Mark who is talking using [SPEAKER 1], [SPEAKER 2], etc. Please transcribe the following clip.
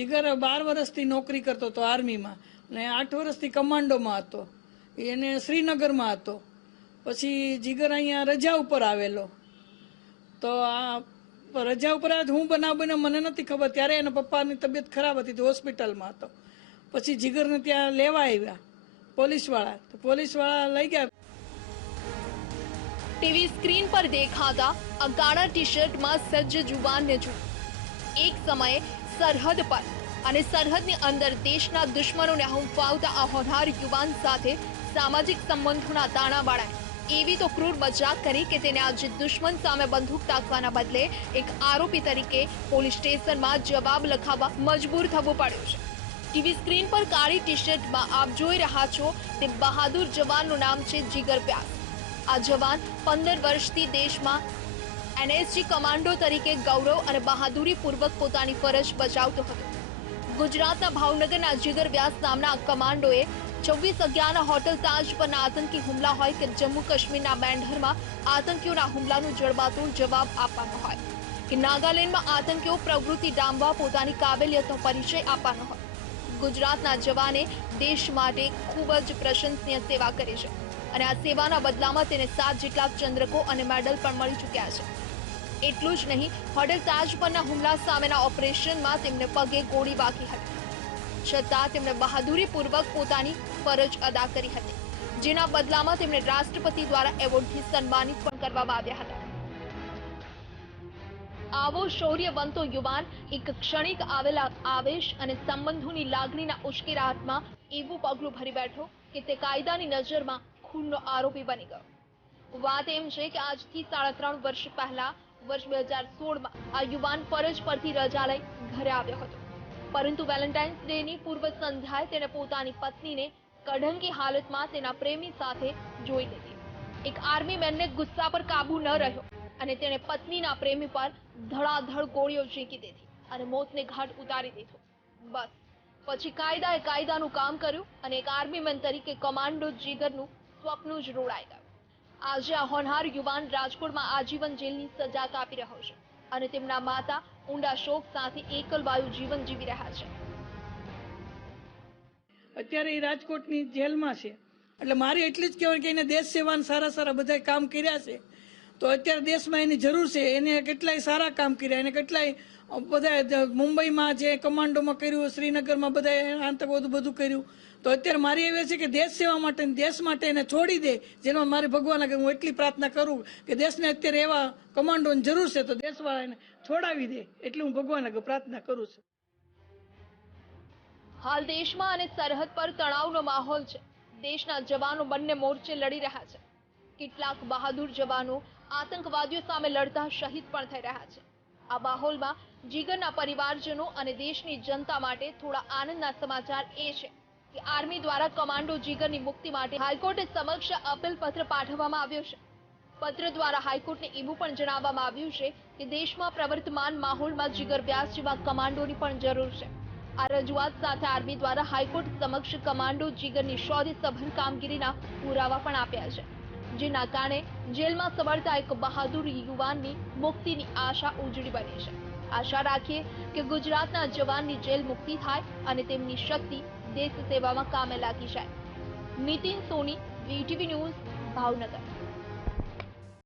[SPEAKER 1] જીગર બાર વર્ષથી નોકરી કરતો હતો આર્મીમાં અને આઠ વર્ષથી કમાન્ડોમાં હતો. એને શ્રીનગરમાં હતો. પછી જીગર અહીંયા રજા ઉપર આવેલો. તો આ રજા ઉપર આવ્યો હું બનાવ બન્યો મને નથી ખબર. ત્યારે એના પપ્પાની તબિયત ખરાબ હતી, તો હોસ્પિટલમાં હતો. પછી જીગરને ત્યાં લેવા આવ્યા પોલીસવાળા. તો પોલીસવાળા લઈ ગયા.
[SPEAKER 2] ટીવી સ્ક્રીન પર દેખાતા આ કાળા ટી શર્ટમાં સજ્જ જુવાનને જુઓ એક સમયે સરહદ પર અને સરહદની અંદર દેશના દુશ્મનોને હંફાવતા આ હોનહાર યુવાન સાથે સામાજિક સંબંધોના તાણા બાળાય. એવી તો ક્રૂર મજાક કરી કે તેને આજે દુશ્મન સામે બંદૂક તાકવાના બદલે એક આરોપી તરીકે પોલીસ સ્ટેશનમાં જવાબ લખાવવા મજબૂર થવું પડ્યું છે. ટીવી સ્ક્રીન પર કાળી ટી શર્ટમાં આપ જોઈ રહ્યા છો તે બહાદુર જવાનનું નામ છે જીગર પ્યાસ. આ જવાન પંદર વર્ષથી દેશમાં એનએસજી કમાન્ડો તરીકે ગૌરવ અને બહાદુરીપૂર્વક પોતાની ફરજ બજાવતો હતો. ગુજરાતના ભાવનગરના જીગર વ્યાસ નામના કમાન્ડોએ છવ્વીસ અગિયારના હોટલ તાજ પરના આતંકી હુમલા હોય કે જમ્મુ કાશ્મીરના બેન્ડરમાં આતંકીઓના હુમલાનું જડબાતોડ જવાબ આપવાનો હોય કે નાગાલેન્ડમાં આતંકીઓ પ્રવૃત્તિ ડામવા પોતાની કાબેલિયતનો પરિચય આપવાનો હોય. ગુજરાતના જવાને દેશ માટે ખૂબ જ પ્રશંસનીય સેવા કરી છે અને આ સેવાના બદલામાં તેને સાત જેટલા ચંદ્રકો અને મેડલ પણ મળી ચૂક્યા છે. એટલું જ નહીં હોટેલ તાજ પરના હુમલા સામેના ઓપરેશનમાં તેમને પગે ગોળી વાગી હતી. છતાં તેમણે બહાદુરીપૂર્વક પોતાની ફરજ અદા કરી હતી, જેના બદલામાં તેમને રાષ્ટ્રપતિ દ્વારા એવોર્ડથી સન્માનિત પણ કરવામાં આવ્યા હતા. આવો શૌર્યવંતો યુવાન એક ક્ષણિક આવેલા આવેશ અને સંબંધોની લાગણીના ઉશ્કેરાટમાં એવું પગલું ભરી બેઠો કે તે કાયદાની નજરમાં ખૂનનો આરોપી બની ગયો. વાત એમ છે કે આજથી સાડા ત્રણ વર્ષ પહેલા વર્ષ બે હજાર સોળમાં આ યુવાન ફરજ પરથી રજા લઈ ઘરે આવ્યો હતો. પરંતુ વેલેન્ટાઇન્સ ડેની પૂર્વ સંધ્યાએ તેણે પોતાની પત્નીને કઢંકી હાલતમાં તેના પ્રેમી સાથે જોઈ લીધી. એક આર્મી મેનને ગુસ્સા પર કાબુ ન રહ્યો અને તેણે પત્નીના પ્રેમી પર ધડાધડ ગોળીઓ ઝીંકી દીધી અને મોતને ઘાટ ઉતારી દીધો. બસ. પછી કાયદાએ કાયદાનું કામ કર્યું અને એક આર્મી મેન તરીકે કમાન્ડો જીગરનું સ્વપ્ન જ રોડાઈ ગયું. આજે આ હોનહાર યુવાન રાજકોટમાં આજીવન જેલની સજા કાપી રહ્યો છે અને તેમના માતા ઊંડા શોક સાથે એકલવાયુ જીવન જીવી રહ્યા છે.
[SPEAKER 1] અત્યારે એ રાજકોટની જેલમાં છે. એટલે મારે એટલી જ કહેવાય કે એને દેશ સેવાના સારા સારા બધા કામ કર્યા છે. તો અત્યારે દેશમાં એની જરૂર છે. એને કેટલાય સારા કામ કર્યા. એને કેટલાય બધા મુંબઈમાં જે કમાન્ડોમાં કર્યું, શ્રીનગરમાં બધા આતંકવાદ બધું કર્યું. તો અત્યારે મારી એવી છે કે દેશ સેવા માટે દેશ માટે એને છોડી દે. જેનો મારે ભગવાન કે હું એટલી પ્રાર્થના કરું કે દેશને અત્યારે એવા કમાન્ડોની જરૂર છે તો દેશવાળા એને છોડાવી દે એટલી હું ભગવાન આગળ પ્રાર્થના કરું છું.
[SPEAKER 2] હાલ દેશમાં અને સરહદ પર તણાવનો માહોલ છે. દેશના જવાનો બંને મોરચે લડી રહ્યા છે. કેટલાક બહાદુર જવાનો આતંકવાદીઓ સામે લડતા શહીદ પણ થઈ રહ્યા છે. આ માહોલમાં જીગરના પરિવારજનો અને દેશની જનતા માટે થોડા આનંદના સમાચાર એ છે કે આર્મી દ્વારા કમાન્ડો જીગરની મુક્તિ માટે હાઈકોર્ટે સમક્ષ અપીલ પત્ર પાઠવવામાં આવ્યો છે. પત્ર દ્વારા હાઈકોર્ટને એવું પણ જણાવવામાં આવ્યું છે કે દેશમાં પ્રવર્તમાન માહોલમાં જીગર વ્યાસ જેવા કમાન્ડોની પણ જરૂર છે. આ રજૂઆત સાથે આર્મી દ્વારા હાઈકોર્ટ સમક્ષ કમાન્ડો જીગરની શૌર્યસભર કામગીરીના પુરાવા પણ આપ્યા છે. જેના કારણે જેલમાં સબળતા એક બહાદુર યુવાનની મુક્તિની આશા ઉજળી બની છે. આશા રાખીએ કે ગુજરાતના જવાનની જેલ મુક્તિ થાય અને તેમની શક્તિ દેશ સેવામાં કામે લાગી જાય. Nitin Soni VTV news, Bhavnagar.